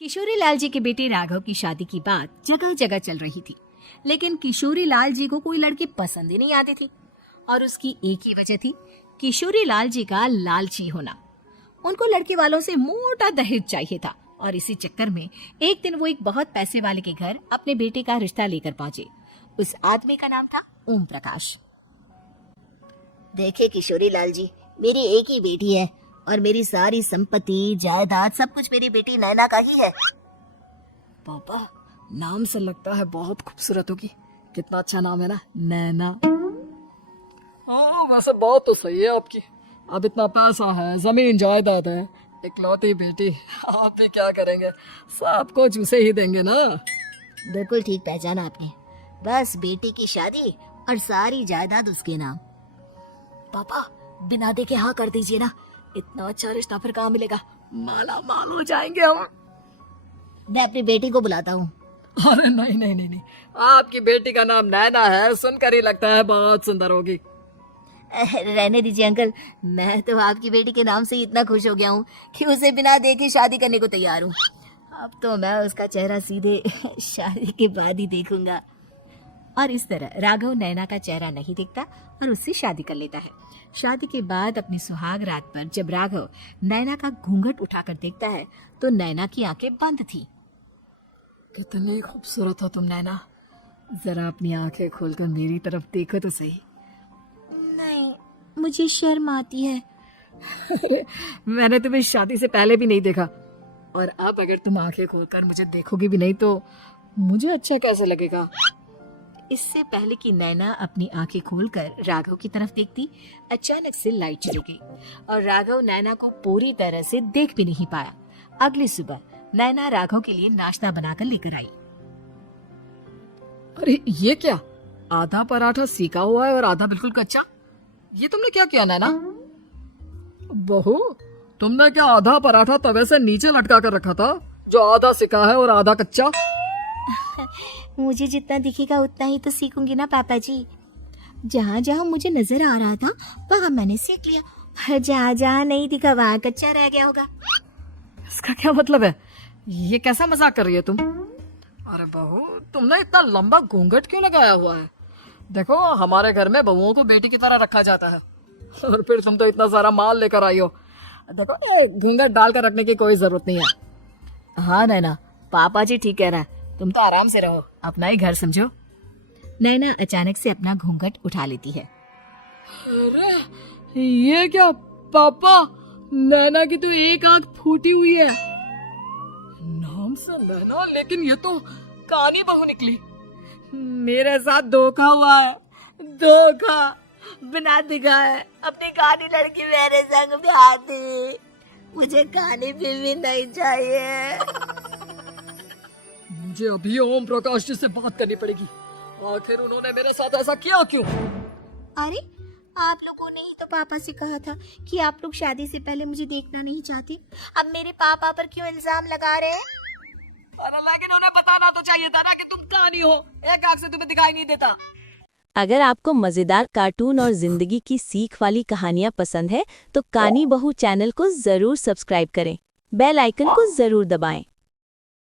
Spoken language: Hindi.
किशोरी लाल जी के बेटे राघव की शादी की बात जगह जगह चल रही थी, लेकिन किशोरी लाल जी को कोई लड़की पसंद ही नहीं आती थी। और उसकी एक ही वजह थी, किशोरी लाल जी का लालची होना। उनको लड़के वालों से मोटा दहेज चाहिए था और इसी चक्कर में एक दिन वो एक बहुत पैसे वाले के घर अपने बेटे का रिश्ता लेकर पहुंचे। उस आदमी का नाम था ओम प्रकाश। देखे किशोरी लाल जी, मेरी एक ही बेटी है और मेरी सारी संपत्ति जायदाद सब कुछ मेरी बेटी नैना का ही है। पापा, नाम से लगता है बहुत खूबसूरत होगी। कितना अच्छा नाम है ना, नैना। हाँ, वैसे बात तो सही है आपकी। अब इतना पैसा है, जमीन जायदाद है, इकलौती बेटी, आप भी क्या करेंगे? सब कुछ उसे ही देंगे ना। बिल्कुल ठीक पहचाना आपने। बस बेटी की शादी और सारी जायदाद उसके नाम। पापा, बिना देखे हाँ कर दीजिए ना। इतना अच्छा रिश्ता फिर कहाँ मिलेगा? माला माल हो जाएंगे हम। मैं अपनी बेटी को बुलाता हूँ। अरे नहीं नहीं नहीं नहीं, आपकी बेटी का नाम नैना है, सुनकर ही लगता है बहुत सुंदर होगी। रहने दीजिए अंकल, मैं तो आपकी बेटी के नाम से ही इतना खुश हो गया हूँ कि उसे बिना देखे शादी करने को तैयार हूँ। अब तो मैं उसका चेहरा सीधे शादी के बाद ही देखूंगा। और इस तरह राघव नैना का चेहरा नहीं देखता और उससे शादी कर लेता है। शादी के बाद अपनी सुहाग रात पर जब राघव नैना का घूंघट उठाकर देखता है तो नैना की आंखें बंद थी। कितनी खूबसूरत हो तुम नैना, जरा अपनी आंखें खोलकर मेरी तरफ देखो तो सही। नहीं, मुझे शर्म आती है। अरे, मैंने तुम्हें शादी से पहले भी नहीं देखा, और अब अगर तुम आंखें खोलकर मुझे देखोगी भी नहीं तो मुझे अच्छा कैसे लगेगा? इससे पहले कि नैना अपनी आंखें खोलकर राघव की तरफ देखती, अचानक से लाइट चली गई और राघव नैना को पूरी तरह से देख भी नहीं पाया। अगली सुबह नैना राघव के लिए नाश्ता बनाकर लेकर आई। अरे ये क्या, आधा पराठा सीका हुआ है और आधा बिल्कुल कच्चा। ये तुमने क्या किया नैना? बहू, तुमने क्या आधा पराठा तवे से नीचे लटका कर रखा था, जो आधा सिका है और आधा कच्चा? मुझे जितना दिखेगा उतना ही तो सीखूंगी ना पापा जी। जहाँ जहाँ मुझे नजर आ रहा था वहाँ मैंने सीख लिया, जहाँ जहाँ नहीं दिखा वहाँ कच्चा रह गया होगा। इसका क्या मतलब है? ये कैसा मजाक कर रही है तुम? अरे बहू, तुमने इतना लंबा घूंघट क्यों लगाया हुआ है? देखो, हमारे घर में बहुओं को बेटी की तरह रखा जाता है, और फिर तुम तो इतना सारा माल लेकर आई हो। देखो, ये घूंघट डालकर रखने की कोई जरूरत नहीं है। हाँ नैना, पापा जी ठीक कह रहा है, तुम तो आराम से रहो, अपना ही घर समझो। नैना अचानक से अपना घूंघट उठा लेती है। अरे ये क्या पापा, नैना की तो एक आंख फूटी हुई है। नाम से नैना, लेकिन ये तो कानी बहू निकली। मेरे साथ धोखा हुआ है, धोखा। बिना दिखाए अपनी कानी लड़की मेरे संग ब्याह दी। मुझे कानी भी नहीं चाहिए। मुझे अभी ओम प्रकाश जी से बात करनी पड़ेगी। आखिर उन्होंने मेरे साथ ऐसा किया क्यों? अरे, आप लोगों ने ही तो पापा से कहा था कि आप लोग शादी से पहले मुझे देखना नहीं चाहते। अब मेरे पापा पर क्यों इल्जाम लगा रहे हैं? अरे लेकिन उन्हें बताना तो चाहिए था ना कि तुम कहानी हो, एक आंख से तुम्हें दिखाई नहीं देता। अगर आपको मजेदार कार्टून और जिंदगी की सीख वाली कहानियाँ पसंद है तो कानी बहू चैनल को जरूर सब्सक्राइब करें, बेल आइकन को जरूर दबाएं।